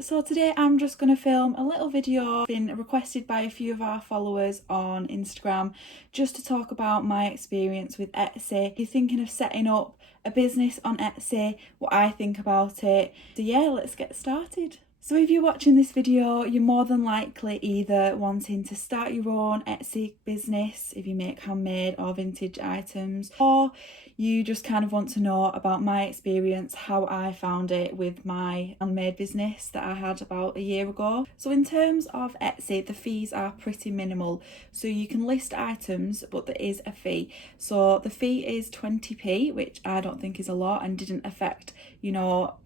So today I'm just going to film a little video been requested by a few of our followers on Instagram just to talk about my experience with Etsy. If you're thinking of setting up a business on Etsy, what I think about it. So yeah, let's get started. So if you're watching this video, you're more than likely either wanting to start your own Etsy business if you make handmade or vintage items, or you just kind of want to know about my experience, how I found it with my handmade business that I had about a year ago. So in terms of Etsy, the fees are pretty minimal. So you can list items, but there is a fee. So the fee is 20p, which I don't think is a lot and didn't affect,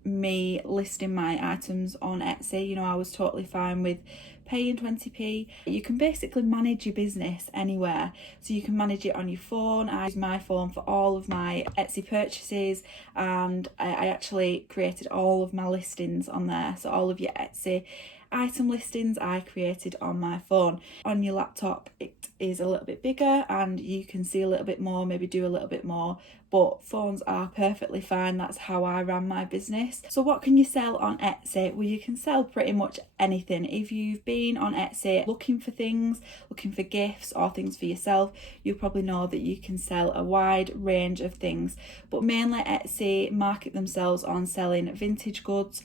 me listing my items on Etsy. I was totally fine with paying 20p. You can basically manage your business anywhere. So you can manage it on your phone. I use my phone for all of my Etsy purchases, and I actually created all of my listings on there. So all of your Etsy item listings I created on my phone. On your laptop it is a little bit bigger and you can see a little bit more, maybe do a little bit more, but phones are perfectly fine. That's how I ran my business. So what can you sell on Etsy? Well, you can sell pretty much anything. If you've been on Etsy looking for things, looking for gifts or things for yourself, you probably know that you can sell a wide range of things, but mainly Etsy market themselves on selling vintage goods,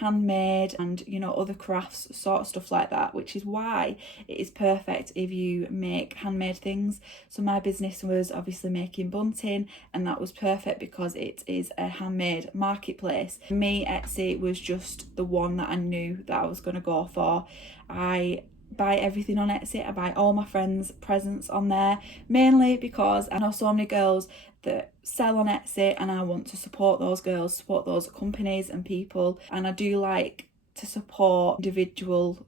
handmade, and other crafts, sort of stuff like that, which is why it is perfect if you make handmade things. So my business was obviously making bunting, and that was perfect because it is a handmade marketplace. For me, Etsy was just the one that I knew that I was going to go for. I buy everything on Etsy. I buy all my friends' presents on there, mainly because I know so many girls that sell on Etsy and I want to support those girls, support those companies and people, and I do like to support individual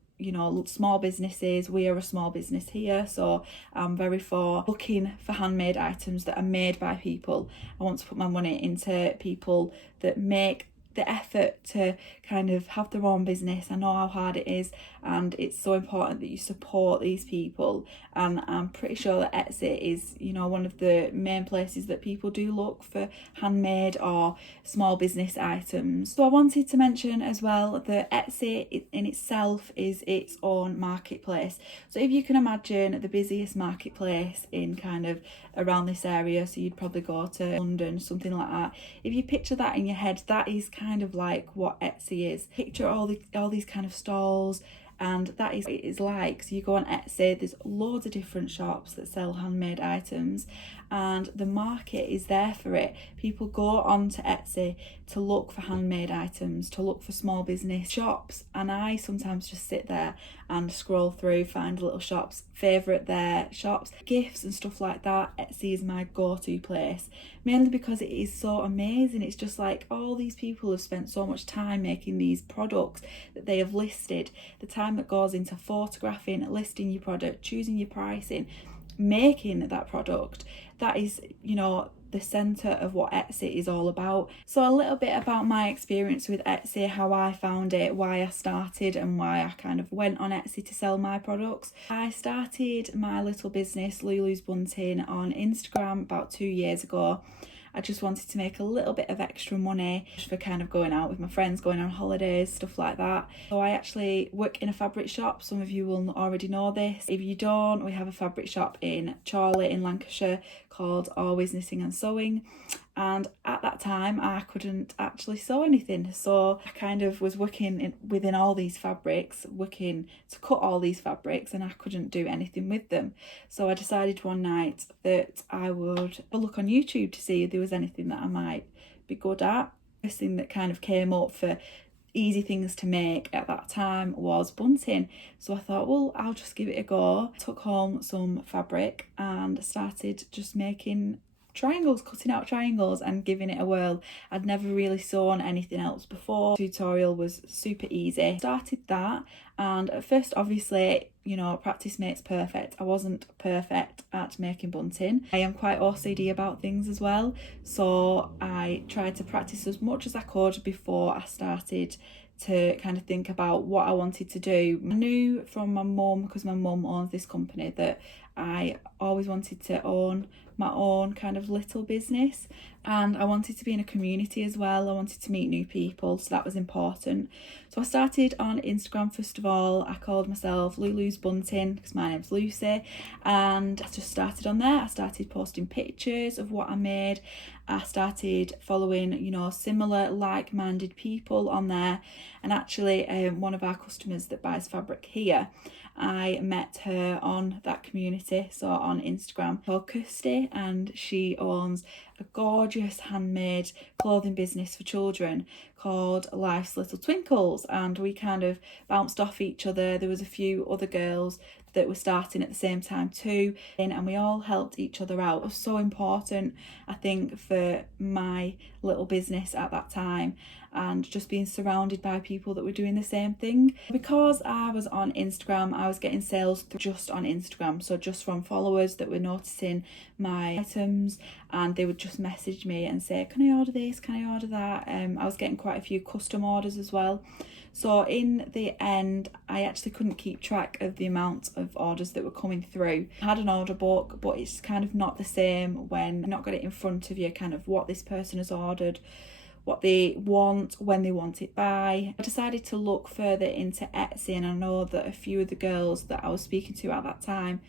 small businesses. We are a small business here, so I'm very for looking for handmade items that are made by people. I want to put my money into people that make the effort to kind of have their own business. I know how hard it is, and it's so important that you support these people, and I'm pretty sure that Etsy is one of the main places that people do look for handmade or small business items. So I wanted to mention as well that Etsy in itself is its own marketplace. So if you can imagine the busiest marketplace in kind of around this area, so you'd probably go to London, something like that. If you picture that in your head, that is kind of like what Etsy is. Picture all these kind of stalls, and that is what it is like. So you go on Etsy, there's loads of different shops that sell handmade items, and the market is there for it. People go onto Etsy to look for handmade items, to look for small business shops, and I sometimes just sit there and scroll through, find little shops, favourite their shops, gifts and stuff like that. Etsy is my go-to place, mainly because it is so amazing. It's just like all these people have spent so much time making these products that they have listed, the time that goes into photographing, listing your product, choosing your pricing, making that product. That is the centre of what Etsy is all about. So a little bit about my experience with Etsy, how I found it, why I started and why I kind of went on Etsy to sell my products. I started my little business, Lulu's Bunting, on Instagram about 2 years ago. I just wanted to make a little bit of extra money just for kind of going out with my friends, going on holidays, stuff like that. So I actually work in a fabric shop. Some of you will already know this. If you don't, we have a fabric shop in Chorley in Lancashire called Always Knitting and Sewing. And at that time I couldn't actually sew anything, so I kind of was working within all these fabrics, working to cut all these fabrics, and I couldn't do anything with them. So I decided one night that I would look on YouTube to see if there was anything that I might be good at. The first thing that kind of came up for easy things to make at that time was bunting. So I thought, well, I'll just give it a go. Took home some fabric and started just making triangles, cutting out triangles and giving it a whirl. I'd never really sewn anything else before. The tutorial was super easy. Started that, and at first obviously practice makes perfect. I wasn't perfect at making bunting. I am quite OCD about things as well, so I tried to practice as much as I could before I started to kind of think about what I wanted to do. I knew from my mum, because my mum owns this company, that I always wanted to own my own kind of little business, and I wanted to be in a community as well. I wanted to meet new people, so that was important. So I started on Instagram first of all. I called myself Lulu's Bunting because my name's Lucy, and I just started on there. I started posting pictures of what I made. I started following, similar like-minded people on there, and actually one of our customers that buys fabric here, I met her on that community, so on Instagram, called Kirsty, and she owns a gorgeous handmade clothing business for children called Life's Little Twinkles, and we kind of bounced off each other. There was a few other girls that were starting at the same time too, and we all helped each other out. It was so important, I think, for my little business at that time, and just being surrounded by people that were doing the same thing. Because I was on Instagram, I was getting sales just on Instagram, so just from followers that were noticing my items, and they would just message me and say, can I order this, can I order that? I was getting quite a few custom orders as well. So in the end, I actually couldn't keep track of the amount of orders that were coming through. I had an order book, but it's kind of not the same when you've not got it in front of you, kind of what this person has ordered, what they want, when they want it by. I decided to look further into Etsy, and I know that a few of the girls that I was speaking to at that time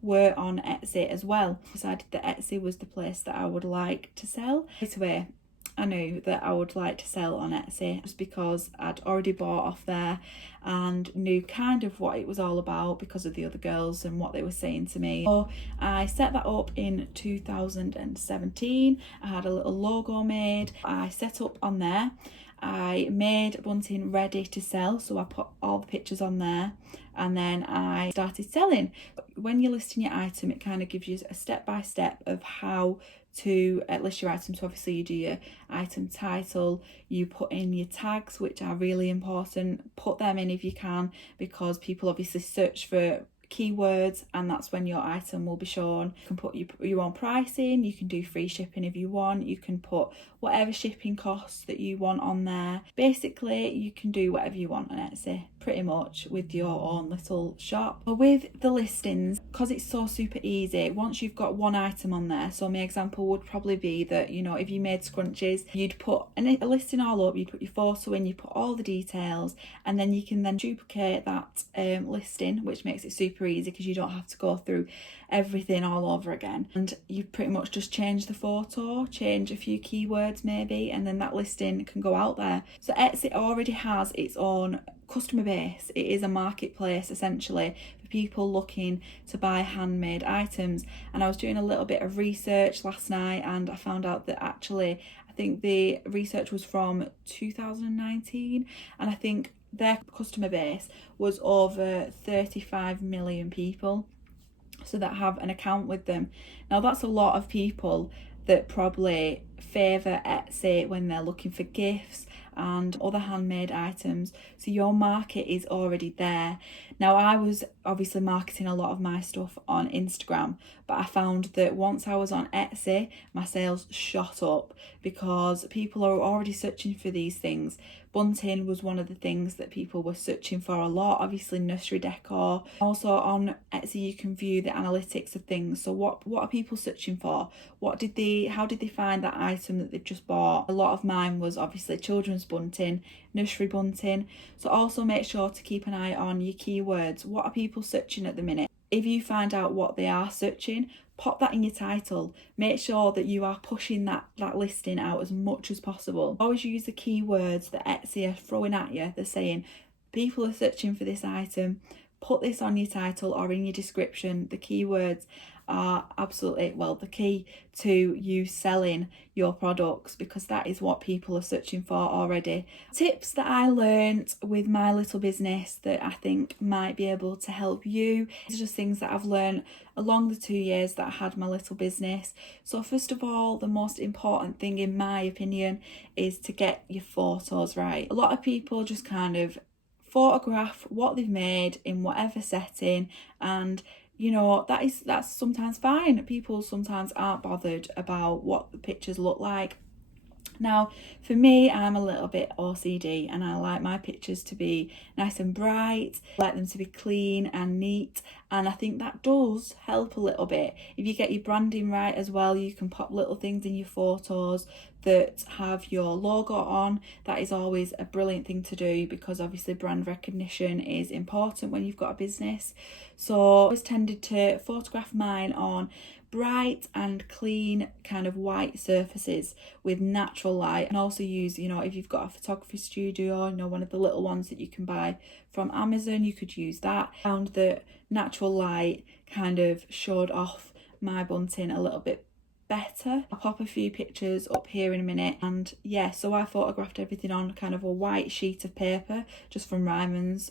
were on Etsy as well. I decided that Etsy was the place that I would like to sell. Right away, I knew that I would like to sell on Etsy just because I'd already bought off there and knew kind of what it was all about because of the other girls and what they were saying to me. So I set that up in 2017. I had a little logo made. I set up on there. I made Bunting ready to sell, so I put all the pictures on there, and then I started selling. When you're listing your item, it kind of gives you a step-by-step of how to list your item. So obviously you do your item title, you put in your tags, which are really important. Put them in if you can, because people obviously search for keywords, and that's when your item will be shown. You can put your own pricing, you can do free shipping if you want, you can put whatever shipping costs that you want on there. Basically you can do whatever you want on Etsy pretty much with your own little shop. But with the listings, because it's so super easy, once you've got one item on there, so my example would probably be that, if you made scrunchies, you'd put a listing all up, you'd put your photo in, you put all the details, and then you can then duplicate that listing, which makes it super easy because you don't have to go through everything all over again, and you pretty much just change the photo, change a few keywords maybe, and then that listing can go out there. So Etsy already has its own customer base. It is a marketplace essentially for people looking to buy handmade items, and I was doing a little bit of research last night, and I found out that actually I think the research was from 2019, and I think their customer base was over 35 million people, so that have an account with them. Now that's a lot of people that probably favour Etsy when they're looking for gifts and other handmade items, so your market is already there. Now I was obviously marketing a lot of my stuff on Instagram, but I found that once I was on Etsy, my sales shot up because people are already searching for these things. Bunting was one of the things that people were searching for a lot, obviously nursery decor. Also on Etsy you can view the analytics of things, so what are people searching for, how did they find that item that they've just bought. A lot of mine was obviously children's bunting, nursery bunting, so also make sure to keep an eye on your keywords. What are people searching at the minute? If you find out what they are searching, pop that in your title. Make sure that you are pushing that listing out as much as possible. Always use the keywords that Etsy are throwing at you. They're saying people are searching for this item, put this on your title or in your description. The keywords are absolutely, the key to you selling your products, because that is what people are searching for already. Tips that I learned with my little business that I think might be able to help you. These are just things that I've learned along the 2 years that I had my little business. So first of all, the most important thing in my opinion is to get your photos right. A lot of people just kind of photograph what they've made in whatever setting, and that's sometimes fine. People sometimes aren't bothered about what the pictures look like, Now, for me, I'm a little bit OCD and I like my pictures to be nice and bright, I like them to be clean and neat, and I think that does help a little bit. If you get your branding right as well, you can pop little things in your photos that have your logo on. That is always a brilliant thing to do, because obviously brand recognition is important when you've got a business. So I always tended to photograph mine on bright and clean kind of white surfaces with natural light, and also use, if you've got a photography studio, one of the little ones that you can buy from Amazon, you could use that. I found that natural light kind of showed off my bunting a little bit better. I'll pop a few pictures up here in a minute, and yeah, so I photographed everything on kind of a white sheet of paper just from Ryman's,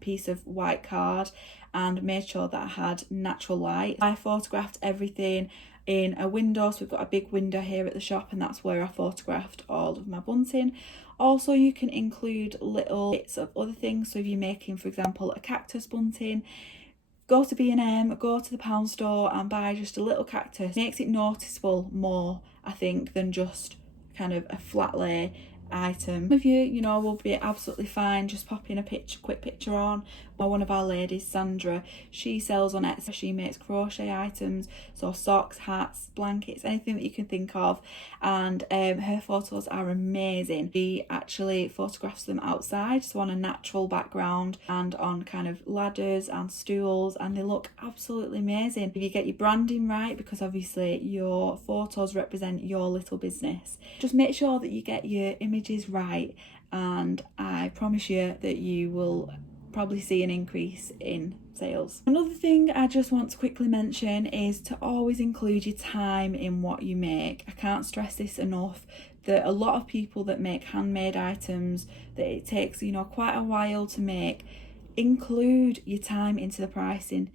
piece of white card, and made sure that I had natural light. I photographed everything in a window, so we've got a big window here at the shop, and that's where I photographed all of my bunting. Also, you can include little bits of other things. So if you're making, for example, a cactus bunting, go to B&M, go to the pound store and buy just a little cactus. It makes it noticeable more, I think, than just kind of a flat lay item. Some of you, will be absolutely fine just popping a quick picture on. Or one of our ladies, Sandra, she sells on Etsy. She makes crochet items, so socks, hats, blankets, anything that you can think of, and her photos are amazing. She actually photographs them outside, so on a natural background and on kind of ladders and stools, and they look absolutely amazing. If you get your branding right, because obviously your photos represent your little business, just make sure that you get your images right, and I promise you that you will probably see an increase in sales. Another thing I just want to quickly mention is to always include your time in what you make. I can't stress this enough, that a lot of people that make handmade items that it takes quite a while to make, include your time into the pricing.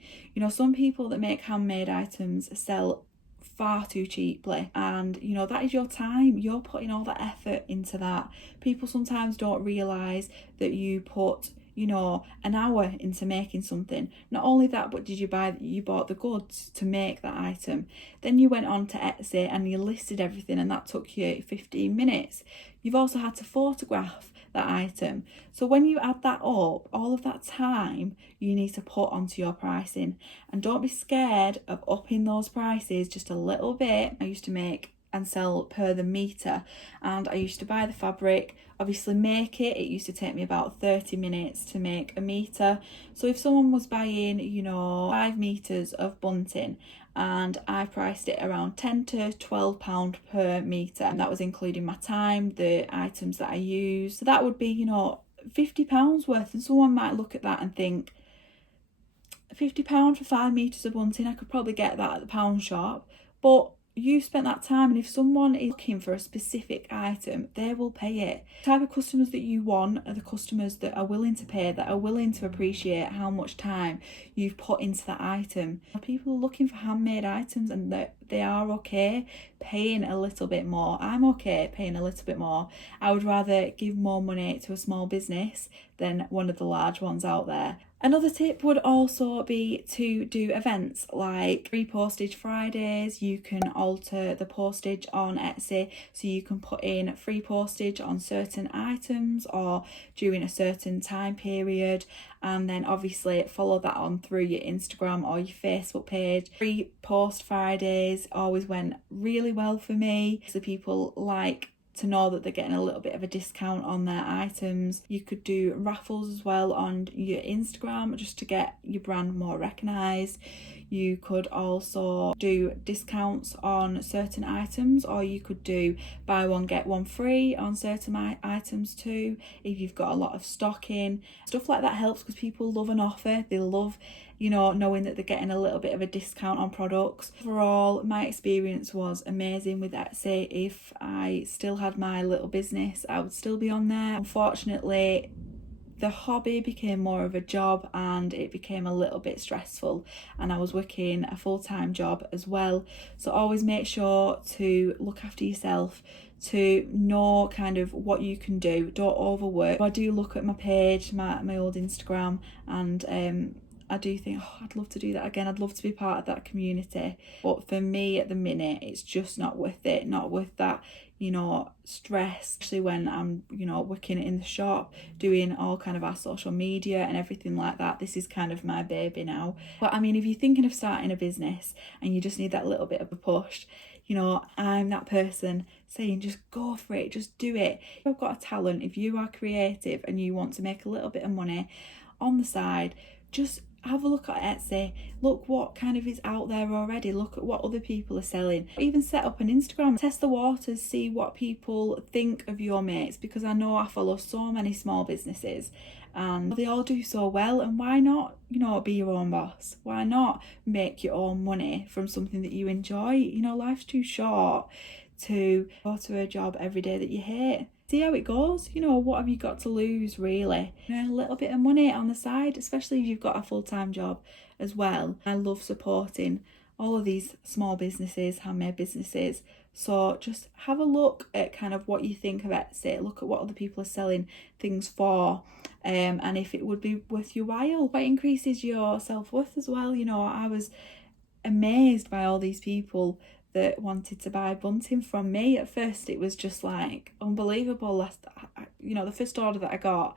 Some people that make handmade items sell far too cheaply, and that is your time. You're putting all that effort into that. People sometimes don't realize that you put an hour into making something. Not only that, but you bought the goods to make that item, then you went on to Etsy and you listed everything, and that took you 15 minutes. You've also had to photograph that item. So when you add that up, all of that time you need to put onto your pricing, and don't be scared of upping those prices just a little bit. I used to make and sell per the meter, and I used to buy the fabric, obviously make it. It used to take me about 30 minutes to make a meter. So if someone was buying 5 meters of bunting, and I priced it around £10 to £12 per meter, and that was including my time, the items that I use, so that would be £50 worth. And someone might look at that and think, £50 for 5 meters of bunting, I could probably get that at the pound shop. But you spent that time, and if someone is looking for a specific item, they will pay it. The type of customers that you want are the customers that are willing to pay, that are willing to appreciate how much time you've put into that item. People are looking for handmade items, and they are okay paying a little bit more. I'm okay paying a little bit more. I would rather give more money to a small business than one of the large ones out there. Another tip would also be to do events like free postage Fridays. You can alter the postage on Etsy, so you can put in free postage on certain items or during a certain time period, and then obviously follow that on through your Instagram or your Facebook page. Free post Fridays always went really well for me, so people like to know that they're getting a little bit of a discount on their items. You could do raffles as well on your Instagram just to get your brand more recognised. You could also do discounts on certain items, or you could do buy one get one free on certain items too, if you've got a lot of stock in. Stuff like that helps because people love an offer. They love knowing that they're getting a little bit of a discount on products. Overall, my experience was amazing with Etsy. If I still had my little business, I would still be on there. Unfortunately, the hobby became more of a job, and it became a little bit stressful, and I was working a full-time job as well. So always make sure to look after yourself, to know kind of what you can do. Don't overwork. I do look at my page, my old Instagram, and I do think, oh, I'd love to do that again. I'd love to be part of that community. But for me at the minute, it's just not worth it. Not worth that, stress, especially when I'm, working in the shop, doing all kind of our social media and everything like that. This is kind of my baby now. But I mean, if you're thinking of starting a business and you just need that little bit of a push, I'm that person saying just go for it, just do it. If you've got a talent, if you are creative and you want to make a little bit of money on the side, just have a look at Etsy. Look what kind of is out there already. Look at what other people are selling. Even set up an Instagram, test the waters, see what people think of your mates, because I know I follow so many small businesses and they all do so well. And why not, be your own boss? Why not make your own money from something that you enjoy? Life's too short to go to a job every day that you hate. See how it goes. What have you got to lose, really? A little bit of money on the side, especially if you've got a full-time job as well. I love supporting all of these small businesses, handmade businesses. So just have a look at kind of what you think of Etsy. Look at what other people are selling things for, and if it would be worth your while. It increases your self-worth as well. I was amazed by all these people that wanted to buy bunting from me. At first it was just like unbelievable. The first order that I got,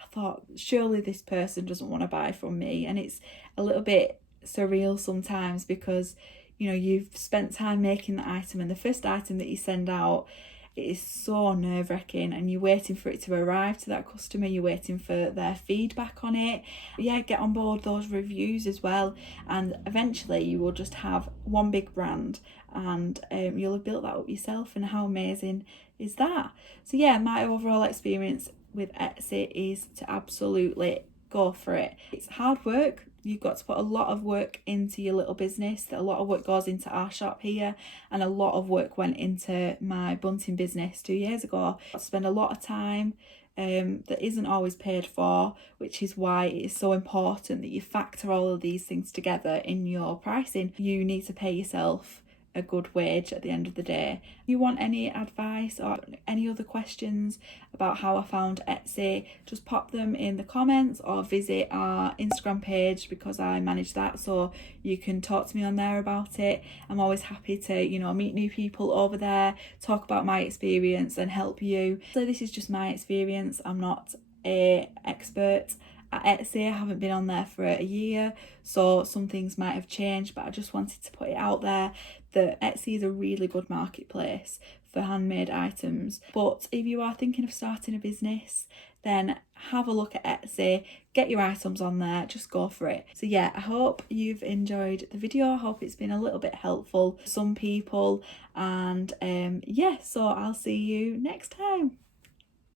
I thought surely this person doesn't want to buy from me, and it's a little bit surreal sometimes because you've spent time making the item, and the first item that you send out, it is so nerve-wracking, and you're waiting for it to arrive to that customer, you're waiting for their feedback on it. Get on board those reviews as well, and eventually you will just have one big brand, and you'll have built that up yourself. And how amazing is that? So my overall experience with Etsy is to absolutely go for it. It's hard work. You've got to put a lot of work into your little business. A lot of work goes into our shop here, and a lot of work went into my bunting business 2 years ago. I spend a lot of time that isn't always paid for, which is why it is so important that you factor all of these things together in your pricing. You need to pay yourself a good wage at the end of the day. If you want any advice or any other questions about how I found Etsy, just pop them in the comments or visit our Instagram page, because I manage that, so you can talk to me on there about it. I'm always happy to meet new people over there, talk about my experience and help you. So this is just my experience. I'm not an expert at Etsy. I haven't been on there for a year, so some things might have changed, but I just wanted to put it out there that Etsy is a really good marketplace for handmade items. But if you are thinking of starting a business, then have a look at Etsy, get your items on there, just go for it. So I hope you've enjoyed the video. I hope it's been a little bit helpful for some people, and so I'll see you next time.